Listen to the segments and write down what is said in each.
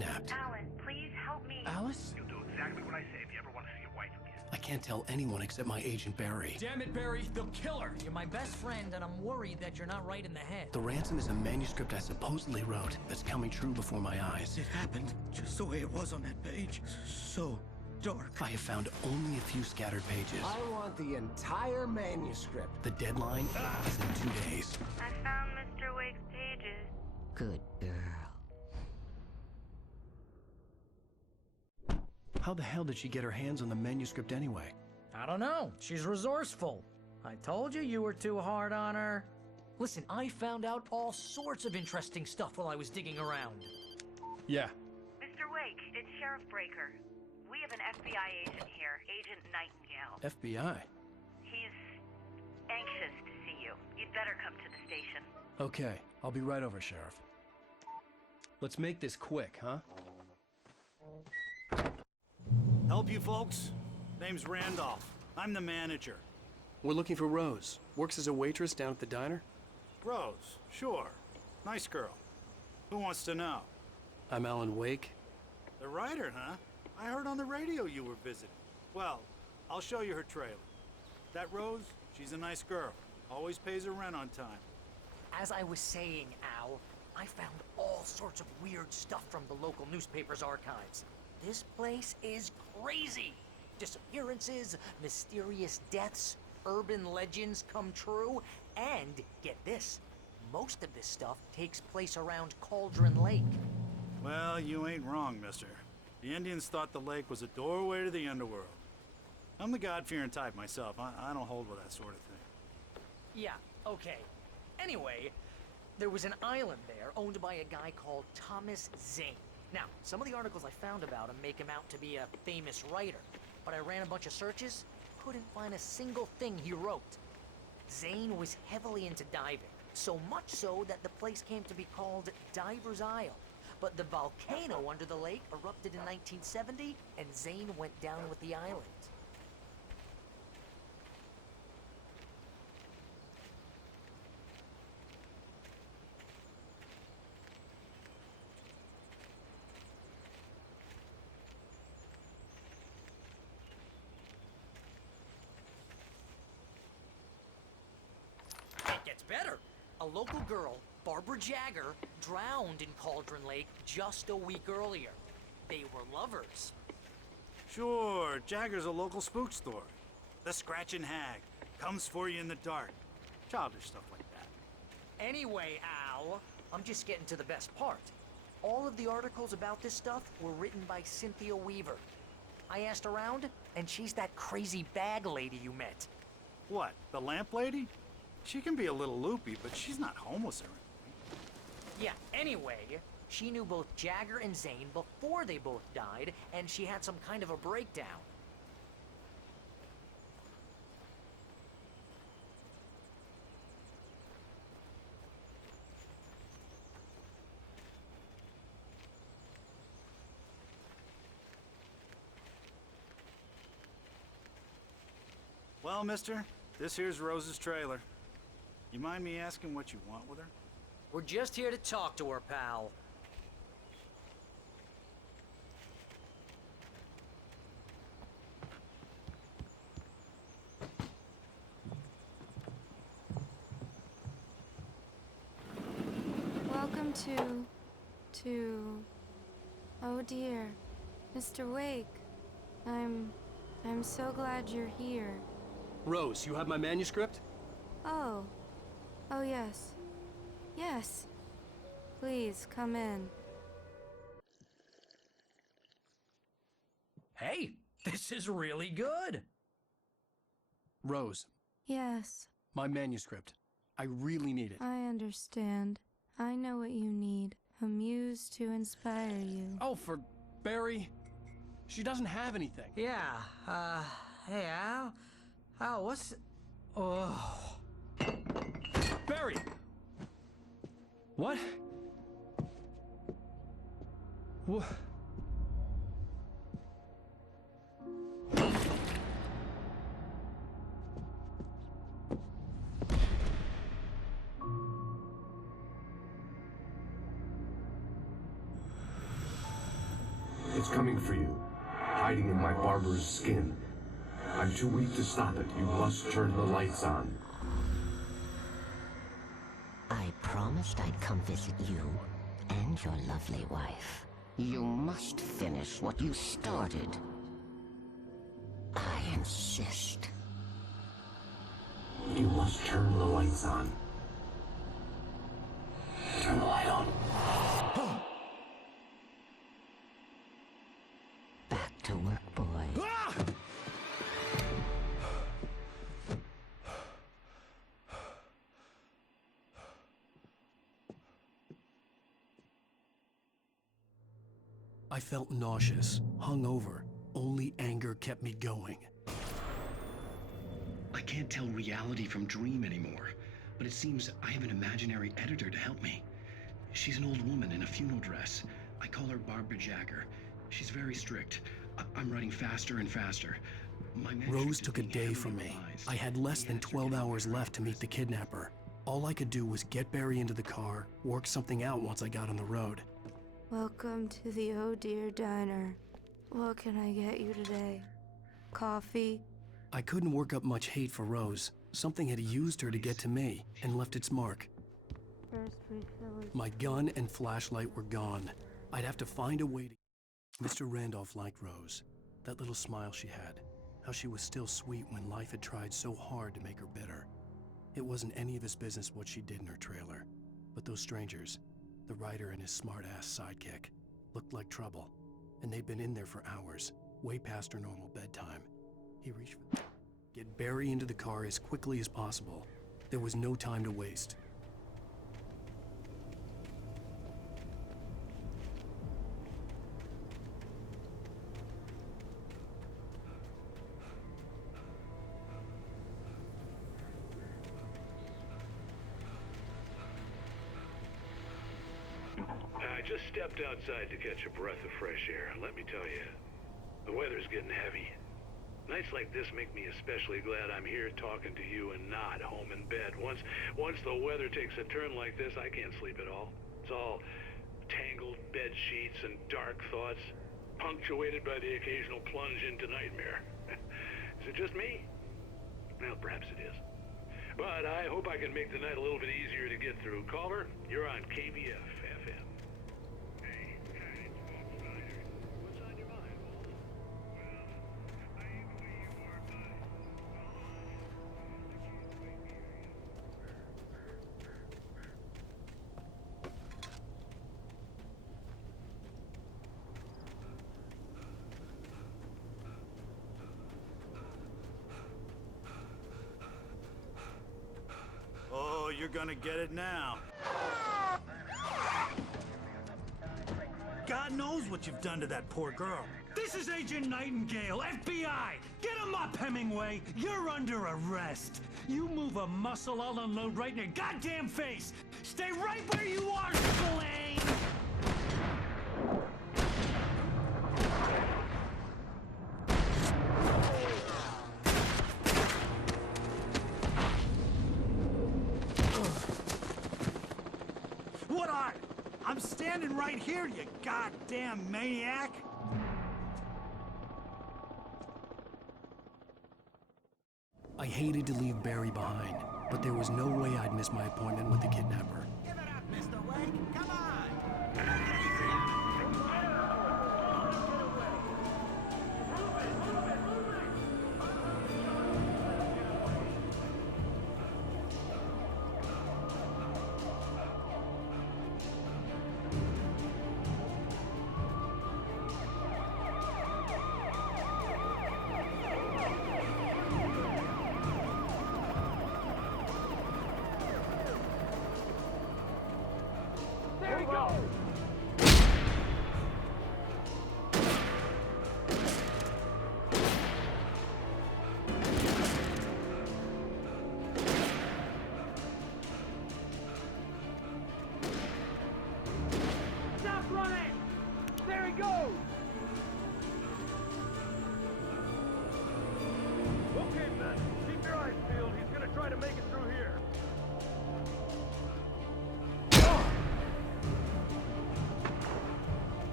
kidnapped. Alan, please help me. Alice? You'll do exactly what I say if you ever want to see your wife again. I can't tell anyone except my agent Barry. Damn it, Barry, they'll kill her! You're my best friend, and I'm worried that you're not right in the head. The ransom is a manuscript I supposedly wrote that's coming true before my eyes. It happened just the way it was on that page. So dark. I have found only a few scattered pages. I want the entire manuscript. The deadline is in 2 days. I found Mr. Wake's pages. Good girl. How the hell did she get her hands on the manuscript anyway? I don't know. She's resourceful. I told you you were too hard on her. Listen, I found out all sorts of interesting stuff while I was digging around. Yeah. Mr. Wake, it's Sheriff Breaker. We have an FBI agent here, Agent Nightingale. FBI? He's anxious to see you. You'd better come to the station. Okay, I'll be right over, Sheriff. Let's make this quick, huh? Help you folks? Name's Randolph. I'm the manager. We're looking for Rose. Works as a waitress down at the diner. Rose, sure. Nice girl. Who wants to know? I'm Alan Wake. The writer, huh? I heard on the radio you were visiting. Well, I'll show you her trailer. That Rose, she's a nice girl. Always pays her rent on time. As I was saying, Al, I found all sorts of weird stuff from the local newspaper's archives. This place is crazy. Disappearances, mysterious deaths, urban legends come true, and get this, most of this stuff takes place around Cauldron Lake. Well, you ain't wrong, mister. The Indians thought the lake was a doorway to the underworld. I'm the God-fearing type myself. I don't hold with that sort of thing. Yeah, okay. Anyway, there was an island there owned by a guy called Thomas Zane. Now, some of the articles I found about him make him out to be a famous writer, but I ran a bunch of searches, couldn't find a single thing he wrote. Zane was heavily into diving, so much so that the place came to be called Diver's Isle. But the volcano under the lake erupted in 1970, and Zane went down with the island. It gets better. A local girl, Barbara Jagger, drowned in Cauldron Lake just a week earlier. They were lovers. Sure, Jagger's a local spook story. The Scratching Hag comes for you in the dark. Childish stuff like that. Anyway, Al, I'm just getting to the best part. All of the articles about this stuff were written by Cynthia Weaver. I asked around, and she's that crazy bag lady you met. What, the lamp lady? She can be a little loopy, but she's not homeless or anything. Yeah, anyway, she knew both Jagger and Zane before they both died, and she had some kind of a breakdown. Well, mister, this here's Rose's trailer. You mind me asking what you want with her? We're just here to talk to her, pal. Welcome to... Oh dear, Mr. Wake. I'm so glad you're here. Rose, you have my manuscript? Oh. Oh, yes. Yes. Please, come in. Hey, this is really good. Rose, Yes, my manuscript. I really need it. I understand. I know what you need. A muse to inspire you. Oh, for Barry. She doesn't have anything. Yeah, hey, Al? Al, what's... Oh... Barry! What? What? It's coming for you, hiding in my barber's skin. I'm too weak to stop it. You must turn the lights on. I promised I'd come visit you and your lovely wife. You must finish what you started. I insist. You must turn the lights on. Turn the light on. Back to work, boy. I felt nauseous, hungover. Only anger kept me going. I can't tell reality from dream anymore, but it seems I have an imaginary editor to help me. She's an old woman in a funeral dress. I call her Barbara Jagger. She's very strict. I'm writing faster and faster. Rose took a day from me. I had less than 12 hours left to meet the kidnapper. All I could do was get Barry into the car, work something out once I got on the road. Welcome to the Oh Dear Diner. What can I get you today? Coffee? I couldn't work up much hate for Rose. Something had used her to get to me and left its mark. First refill. My gun and flashlight were gone. I'd have to find a way to... Mr. Randolph liked Rose. That little smile she had. How she was still sweet when life had tried so hard to make her bitter. It wasn't any of his business what she did in her trailer. But those strangers, the writer and his smart-ass sidekick, looked like trouble. And they'd been in there for hours, way past her normal bedtime. He reached for... Get Barry into the car as quickly as possible. There was no time to waste. I just stepped outside to catch a breath of fresh air. Let me tell you, the weather's getting heavy. Nights like this make me especially glad I'm here talking to you and not home in bed. Once the weather takes a turn like this, I can't sleep at all. It's all tangled bed sheets and dark thoughts, punctuated by the occasional plunge into nightmare. Is it just me? Well, perhaps it is. But I hope I can make the night a little bit easier to get through. Caller, you're on KBF FM. Hey, it's Bob Snyder. What's on your mind? Well, I ain't the way you are, buddy. Oh, you're gonna get it now. God knows what you've done to that poor girl. This is Agent Nightingale, FBI! Get him up, Hemingway! You're under arrest! You move a muscle, I'll unload right in your goddamn face! Stay right where you are, Spillane! What are? I'm standing right here, you goddamn maniac! I hated to leave Barry behind, but there was no way I'd miss my appointment with the kidnapper. Give it up, Mr. Wake! Come on! There we go! Stop running! There he goes! Okay, man. Keep your eyes peeled. He's gonna try to make it through here.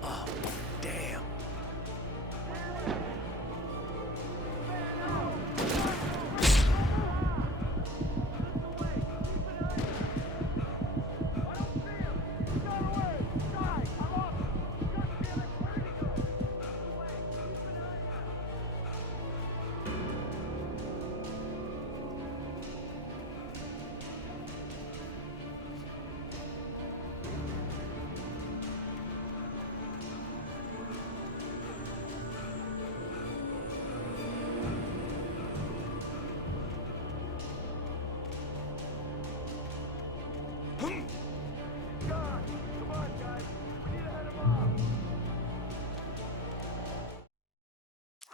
Oh, damn.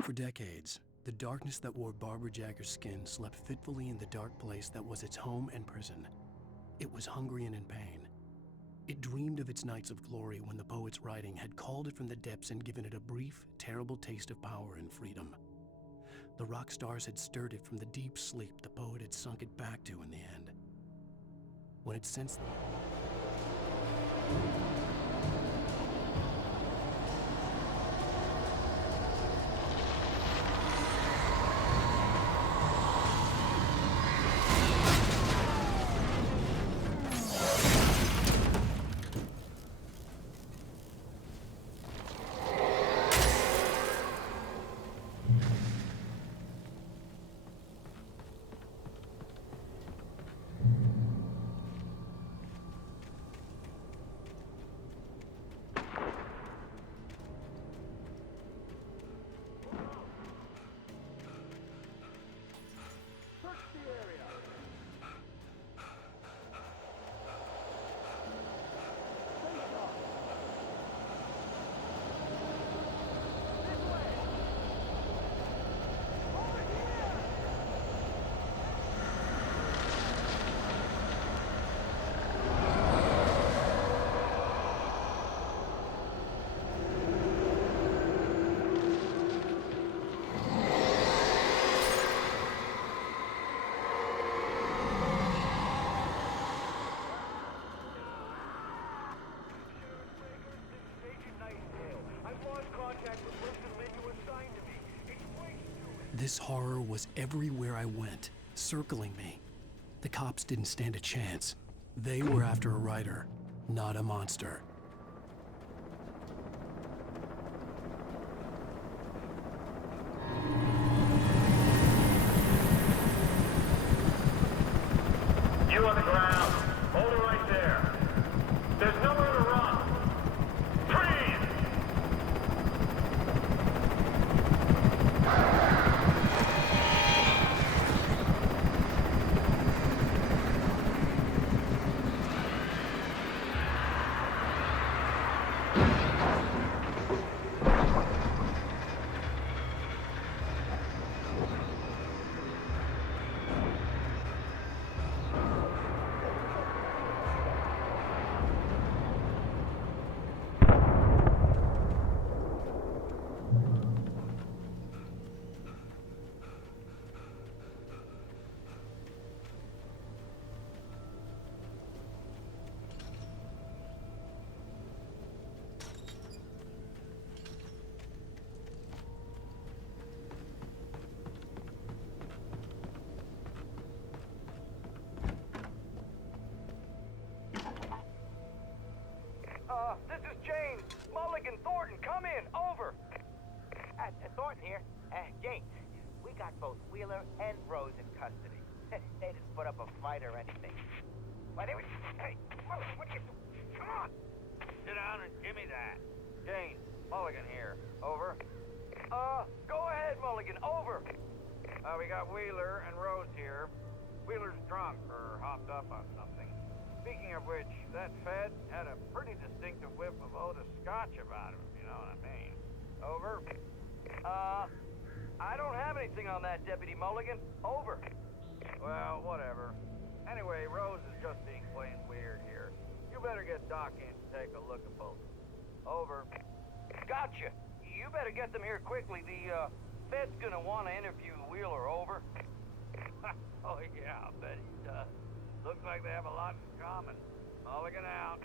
For decades, the darkness that wore Barbara Jagger's skin slept fitfully in the dark place that was its home and prison. It was hungry and in pain. It dreamed of its nights of glory when the poet's writing had called it from the depths and given it a brief, terrible taste of power and freedom. The rock stars had stirred it from the deep sleep the poet had sunk it back to in the end. When it sensed This horror was everywhere I went, circling me. The cops didn't stand a chance. They were after a writer, not a monster. You on the ground. Hold it right there. There's nowhere to run. Freeze! This is Jane. Mulligan, Thornton, come in. Over. Thornton here. Jane, we got both Wheeler and Rose in custody. They didn't put up a fight or anything. Why, they were... Hey, Mulligan, what are you doing? Come on. Sit down and give me that. Jane, Mulligan here. Over. Go ahead, Mulligan. Over. We got Wheeler and Rose here. Wheeler's drunk or hopped up on something. Speaking of which, that Fed had a pretty distinctive whiff of Otis Scotch about him, if you know what I mean. Over. I don't have anything on that, Deputy Mulligan. Over. Well, whatever. Anyway, Rose is just being plain weird here. You better get Doc in to take a look at both. Over. Gotcha. You better get them here quickly. The, Fed's gonna want to interview Wheeler. Over. Oh, yeah, I'll bet he does. Looks like they have a lot in common. Mulligan out.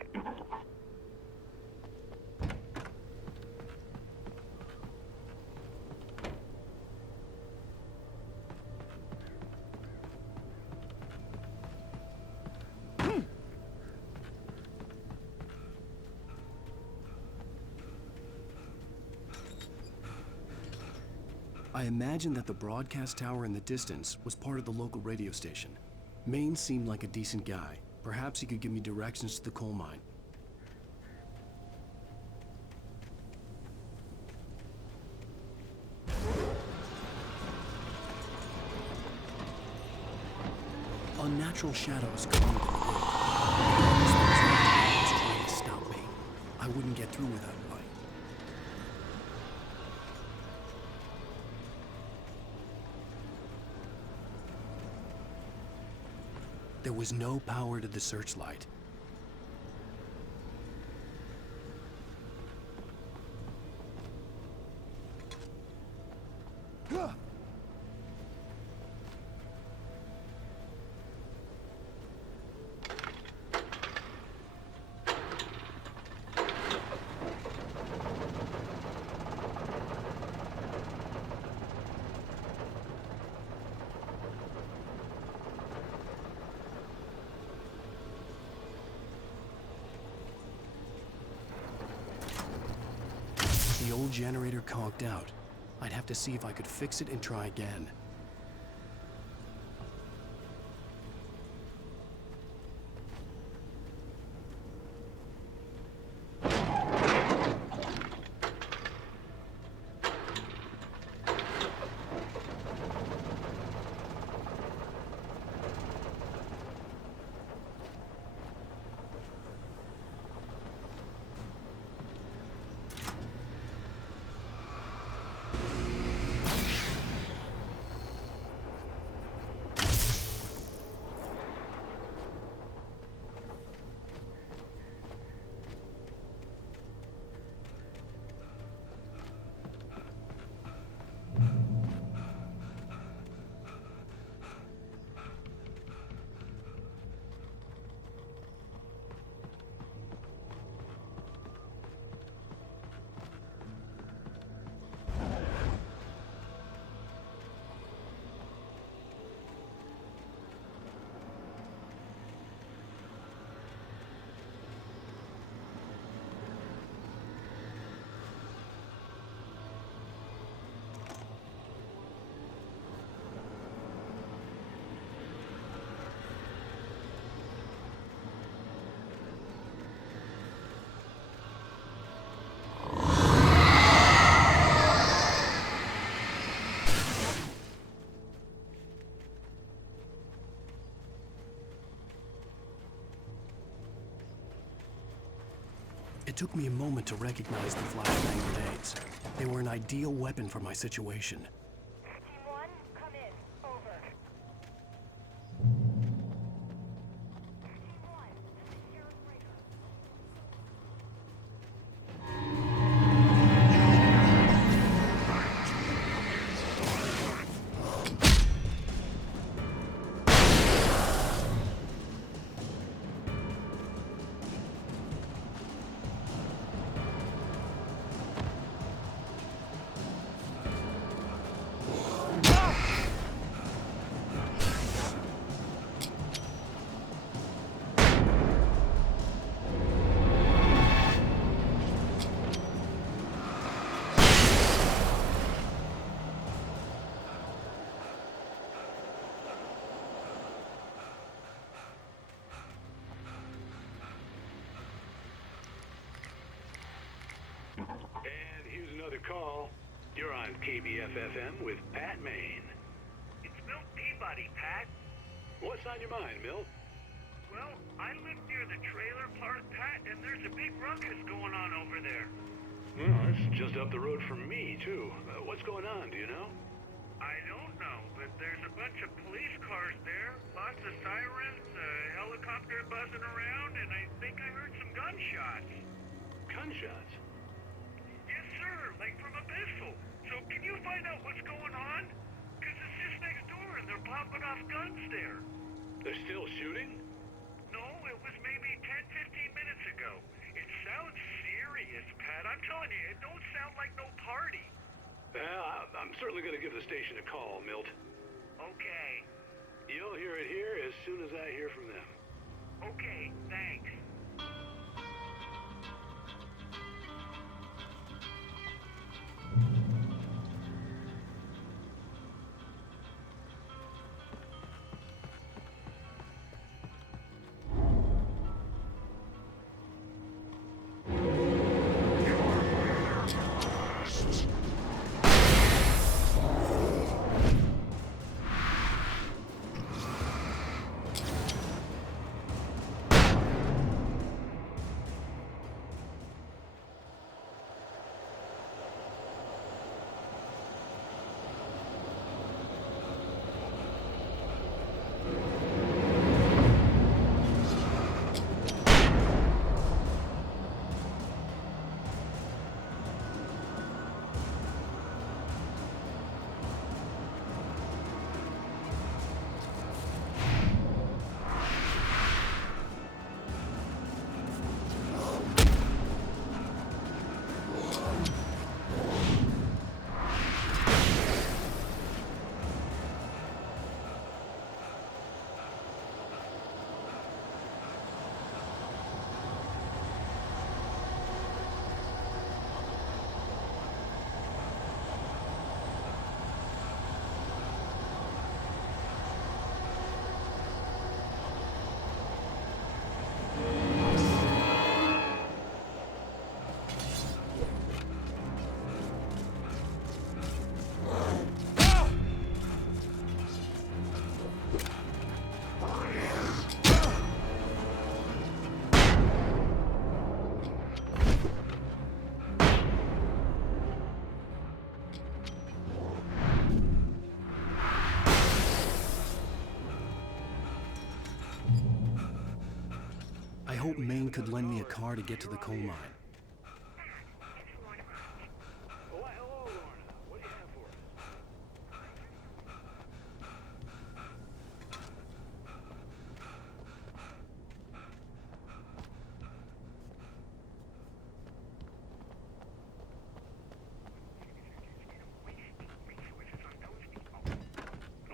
I imagined that the broadcast tower in the distance was part of the local radio station. Maine seemed like a decent guy. Perhaps he could give me directions to the coal mine. Unnatural shadows clung to the road. Was trying to stop me. I wouldn't get through without light. There was no power to the searchlight. The old generator conked out. I'd have to see if I could fix it and try again. It took me a moment to recognize the flashbang grenades. They were an ideal weapon for my situation. Team 1, come in. Over. Team 1, this is Sheriff Breaker. And here's another call. You're on KBFFM with Pat Maine. It's Milt Peabody, Pat. What's on your mind, Milt? Well, I live near the trailer park, Pat, and there's a big ruckus going on over there. Well, that's just up the road from me, too. What's going on, do you know? I don't know, but there's a bunch of police cars there, lots of sirens, a helicopter buzzing around, and I think I heard some gunshots. Gunshots? Yes, sir, like from a pistol. So can you find out what's going on? Because it's just next door and they're popping off guns there. They're still shooting? No, it was maybe 10-15 minutes ago. It sounds serious, Pat. I'm telling you, it don't sound like no party. Well, I'm certainly going to give the station a call, Milt. Okay. You'll hear it here as soon as I hear from them. Okay, thanks. hoped Maine could lend me a car to get to the coal mine. Why, hello, Lorna. What do you have for us?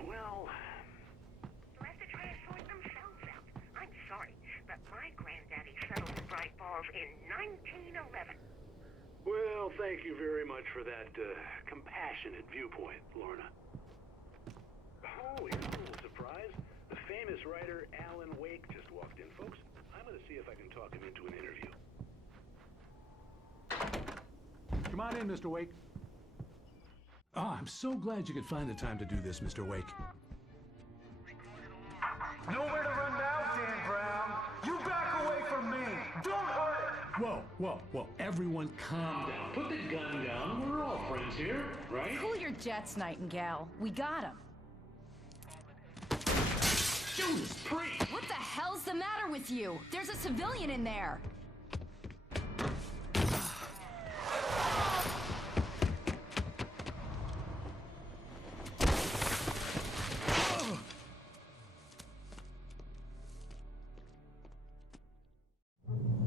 Well, They'll have to try to sort themselves out. I'm sorry, but my granddaddy settled in Bright Falls in 1911. well, thank you very much for that compassionate viewpoint, Lorna. Oh, here's a little surprise. The famous writer Alan Wake just walked in, folks. I'm going to see if I can talk him into an interview. Come on in, Mr. Wake. Oh, I'm so glad you could find the time to do this, Mr. Wake. Nowhere to run now, Dan Brown. You back away from me. Don't hurt it. Whoa. Everyone calm down. Put the gun down. We're all friends here, right? Cool your jets, Nightingale. We got him. Judas Priest! What the hell's the matter with you? There's a civilian in there.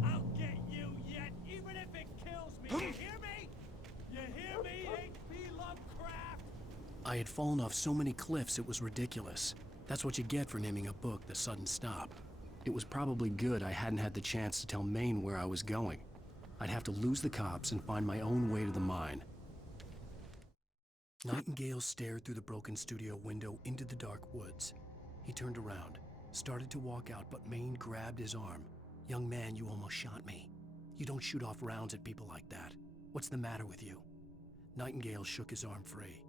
I'll get you yet, even if it kills me. You hear me? You hear me, H.P. Lovecraft? I had fallen off so many cliffs it was ridiculous. That's what you get for naming a book The Sudden Stop. It was probably good I hadn't had the chance to tell Maine where I was going. I'd have to lose the cops and find my own way to the mine. Nightingale stared through the broken studio window into the dark woods. He turned around, started to walk out, but Maine grabbed his arm. "Young man, you almost shot me. You don't shoot off rounds at people like that. What's the matter with you?" Nightingale shook his arm free.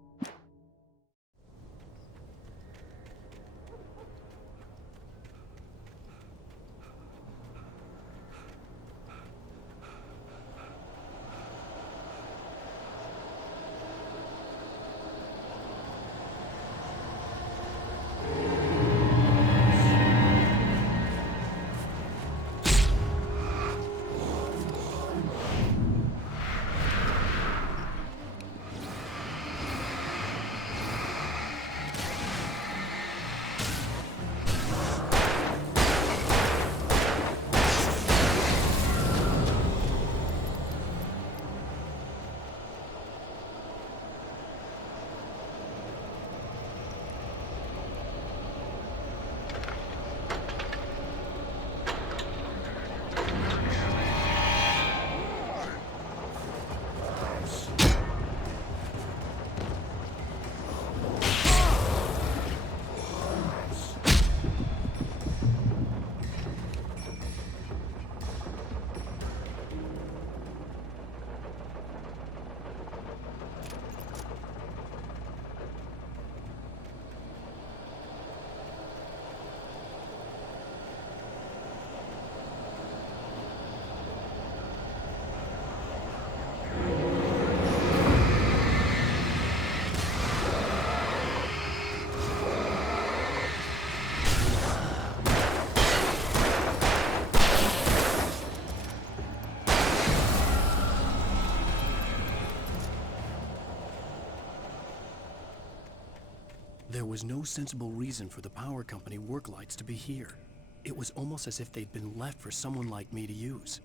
There was no sensible reason for the power company work lights to be here. It was almost as if they'd been left for someone like me to use.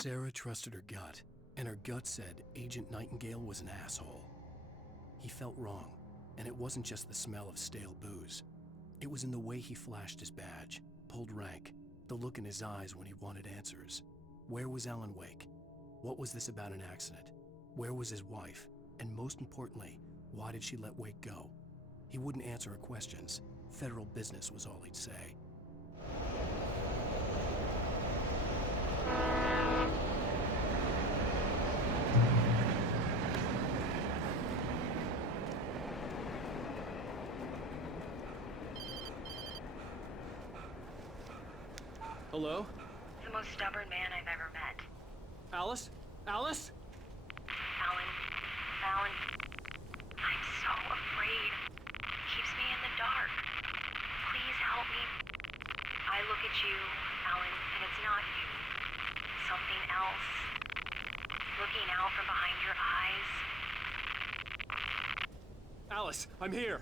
Sarah trusted her gut, and her gut said Agent Nightingale was an asshole. He felt wrong, and it wasn't just the smell of stale booze. It was in the way he flashed his badge, pulled rank, the look in his eyes when he wanted answers. Where was Alan Wake? What was this about an accident? Where was his wife? And most importantly, why did she let Wake go? He wouldn't answer her questions. Federal business was all he'd say. Hello? The most stubborn man I've ever met. Alice? Alice? Alan, I'm so afraid. Keeps me in the dark. Please help me. I look at you, Alan, and it's not you. Something else. Looking out from behind your eyes. Alice, I'm here.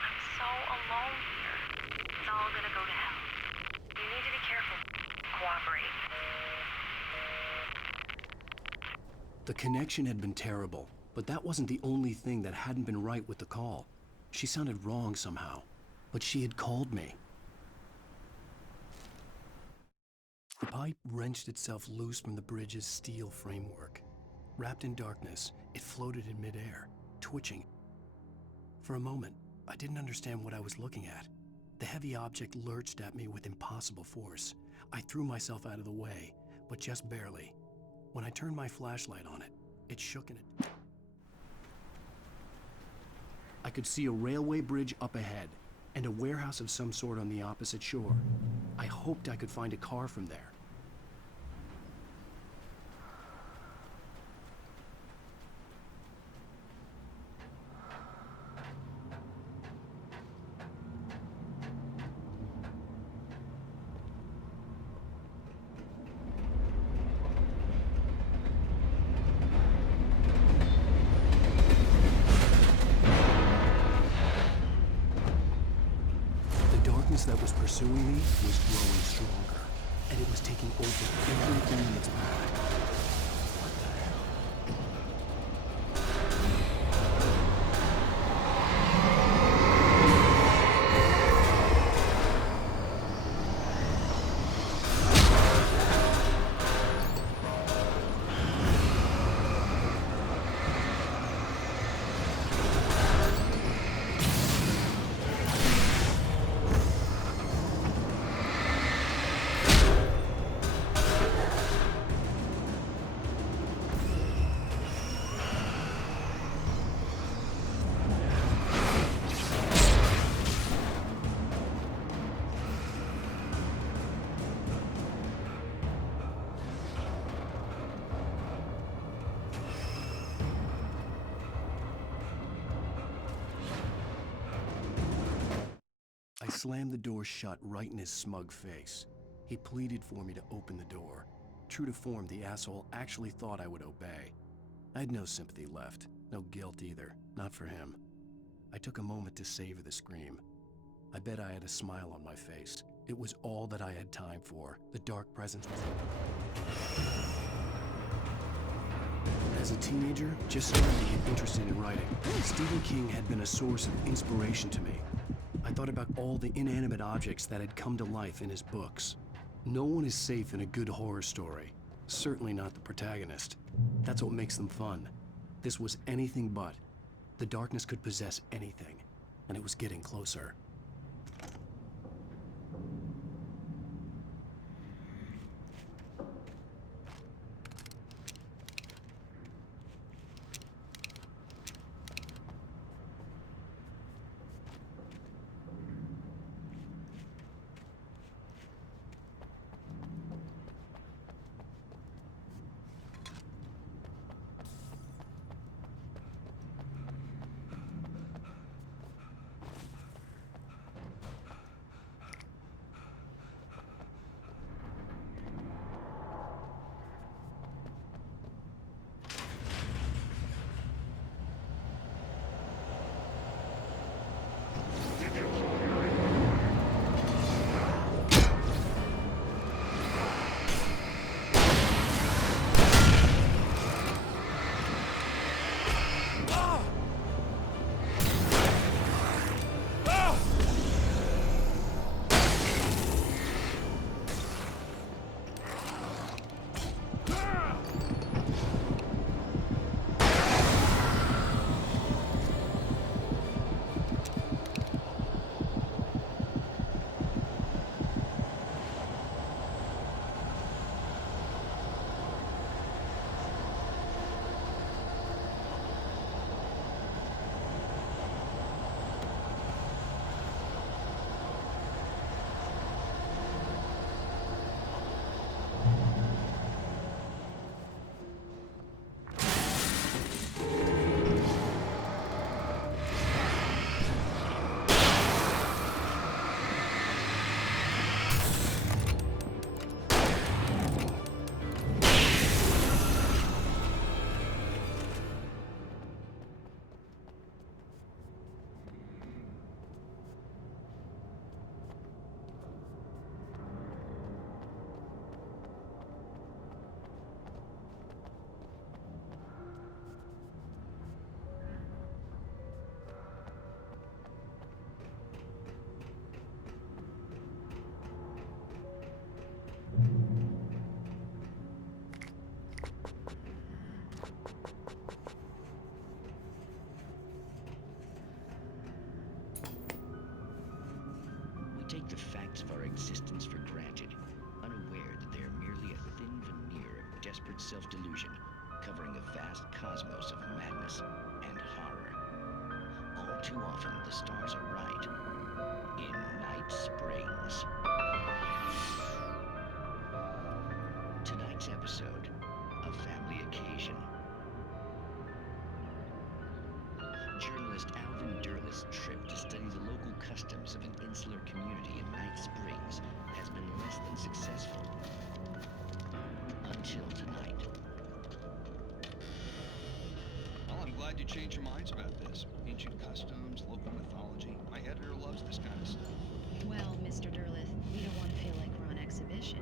I'm so alone here. It's all gonna go to hell. You need to be careful. Cooperate. The connection had been terrible, but that wasn't the only thing that hadn't been right with the call. She sounded wrong somehow, but she had called me. The pipe wrenched itself loose from the bridge's steel framework. Wrapped in darkness, it floated in midair, twitching. For a moment, I didn't understand what I was looking at. The heavy object lurched at me with impossible force. I threw myself out of the way, but just barely. When I turned my flashlight on it, it shook in it. I could see a railway bridge up ahead, and a warehouse of some sort on the opposite shore. I hoped I could find a car from there. That was pursuing me was growing stronger, and it was taking over everything in its path. I slammed the door shut right in his smug face. He pleaded for me to open the door. True to form, the asshole actually thought I would obey. I had no sympathy left, no guilt either, not for him. I took a moment to savor the scream. I bet I had a smile on my face. It was all that I had time for. The dark presence was... As a teenager, just starting to get interested in writing, Stephen King had been a source of inspiration to me. I thought about all the inanimate objects that had come to life in his books. No one is safe in a good horror story. Certainly not the protagonist. That's what makes them fun. This was anything but. The darkness could possess anything, and it was getting closer. took the facts of our existence for granted, unaware that they are merely a thin veneer of desperate self-delusion, covering a vast cosmos of madness and horror. All too often, the stars are right. In Night Springs. Tonight's episode, a family occasion. Journalist Alvin Derleth's trip to study the local customs of an insular community in Night Springs has been less than successful. Until tonight. Well, I'm glad you changed your minds about this. Ancient customs, local mythology. My editor loves this kind of stuff. Well, Mr. Derleth, we don't want to feel like we're on exhibition,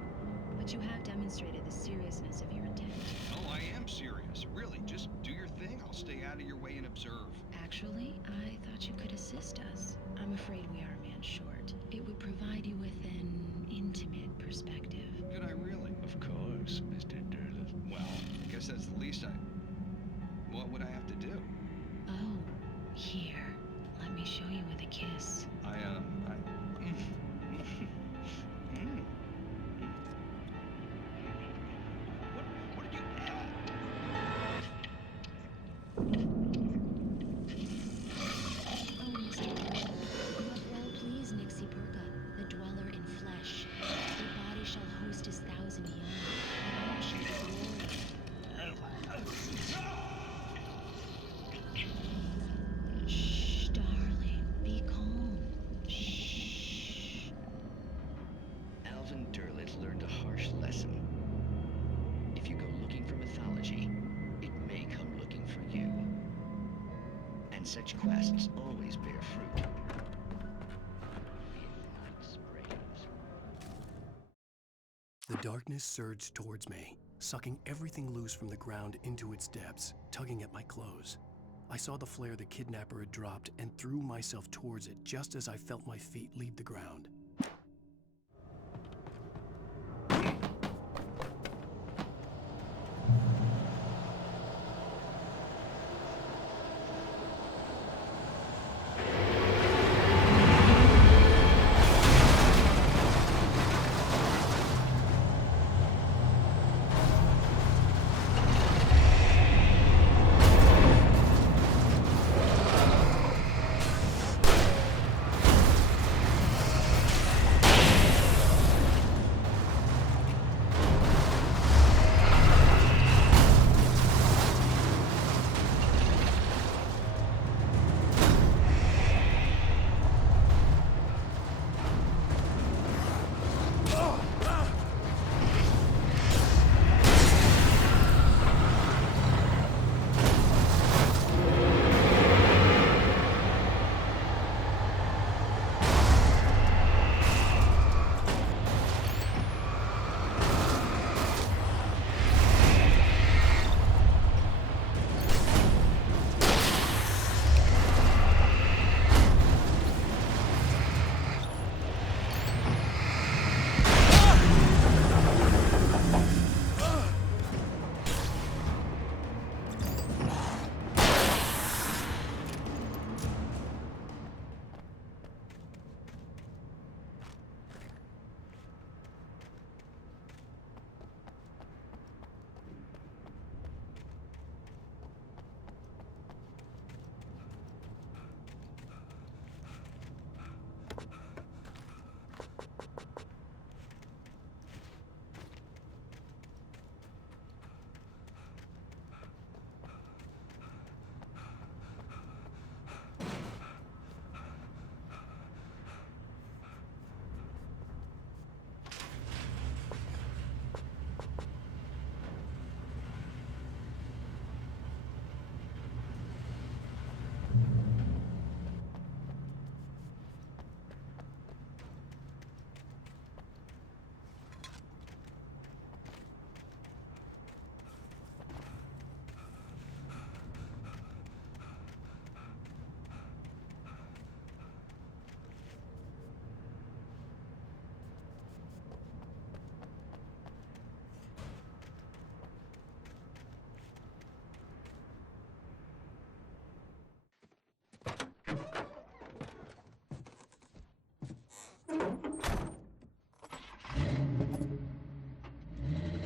but you have demonstrated the seriousness of your intent. Oh, I am serious. Really, just do your thing. I'll stay out of your way and observe. Actually, I thought you could assist us. I'm afraid we are a man short. It would provide you with an intimate perspective. Could I really? Of course, Mr. Derleth. Well, I guess that's the least What would I have to do? Oh, here. Let me show you with a kiss. What did you add? Oh, Mr. Derleth. Well, please, Nixie Perka, the dweller in flesh. Your body shall host his 1,000 young, and all shall be glory. Shh, darling, be calm. Shh. Alvin Derleth learned a harsh lesson. If you go looking for mythology, it may come looking for you. And such quests always bear fruit. In Night Springs. The darkness surged towards me, sucking everything loose from the ground into its depths, tugging at my clothes. I saw the flare the kidnapper had dropped and threw myself towards it just as I felt my feet leave the ground.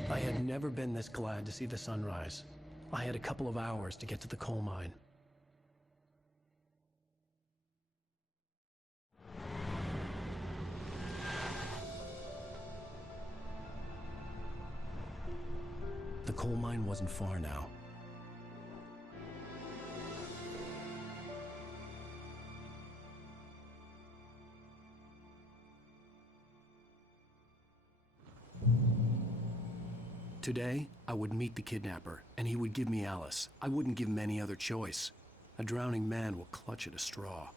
I had never been this glad to see the sunrise. I had a couple of hours to get to the coal mine. The coal mine wasn't far now. Today, I would meet the kidnapper, and he would give me Alice. I wouldn't give him any other choice. A drowning man will clutch at a straw.